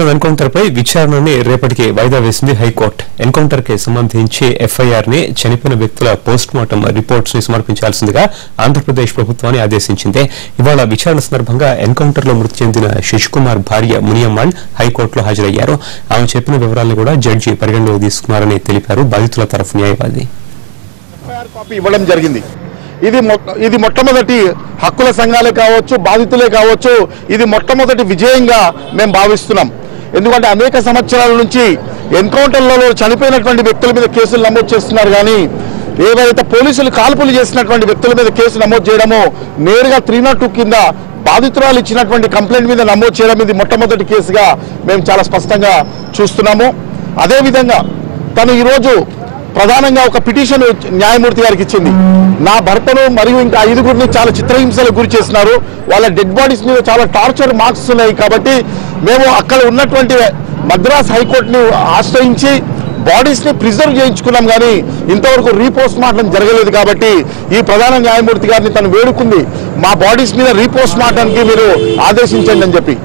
ఎన్కౌంటర్పై విచారణని రేపటికి వాయిదా వేసింది హైకోర్టు. ఎన్కౌంటర్ కి సంబంధించి ఎఫ్ఐఆర్ ని చనిపోయిన వ్యక్తుల పోస్ట్ మార్టం రిపోర్ట్స్ ని సమర్పించాల్సిందిగా ఆంధ్రప్రదేశ్ ప్రభుత్వాన్ని ఆదేశించింది. ఇవాళ విచారణ సందర్భంగా ఎన్కౌంటర్ లో మృతి చెందిన శశికుమార్ భార్య మునియమ్మాళ్ హైకోర్టులో హాజరయ్యారు. ఆమె చెప్పిన వివరాలను కూడా జడ్జి పరిగణలోకి తీసుకున్నారని తెలిపారు బాధితుల తరఫు న్యాయవాది. ఇవ్వడం జరిగింది. ఇది మొట్టమొదటి హక్కుల సంఘాలే కావచ్చు, బాధితులే కావచ్చు, ఇది మొట్టమొదటి విజయంగా మేము భావిస్తున్నాం. ఎందుకంటే అనేక సంవత్సరాల నుంచి ఎన్కౌంటర్లలో చనిపోయినటువంటి వ్యక్తుల మీద కేసులు నమోదు చేస్తున్నారు, కానీ ఏవైతే పోలీసులు కాల్పులు చేసినటువంటి వ్యక్తుల మీద కేసు నమోదు చేయడమో నేరుగా 302 కింద బాధితురాలు ఇచ్చినటువంటి కంప్లైంట్ మీద నమోదు చేయడం ఇది మొట్టమొదటి కేసుగా మేము చాలా స్పష్టంగా చూస్తున్నాము. అదేవిధంగా తను ఈరోజు ప్రధానంగా ఒక పిటిషన్ న్యాయమూర్తి గారికి ఇచ్చింది. నా భర్తను మరియు ఇంకా 5గురిని చాలా చిత్రహింసలకు గురి చేస్తున్నారు, వాళ్ళ డెడ్ బాడీస్ మీద చాలా టార్చర్ మార్క్స్ ఉన్నాయి, కాబట్టి మేము అక్కడ ఉన్నటువంటి మద్రాస్ హైకోర్టుని ఆశ్రయించి బాడీస్ ని ప్రిజర్వ్ చేయించుకున్నాం, కానీ ఇంతవరకు రీపోస్ట్ మార్టం జరగలేదు. కాబట్టి ఈ ప్రధాన న్యాయమూర్తి గారిని తను వేడుకుంది, మా బాడీస్ మీద రీపోస్ట్ మార్టానికి మీరు ఆదేశించండి అని చెప్పి.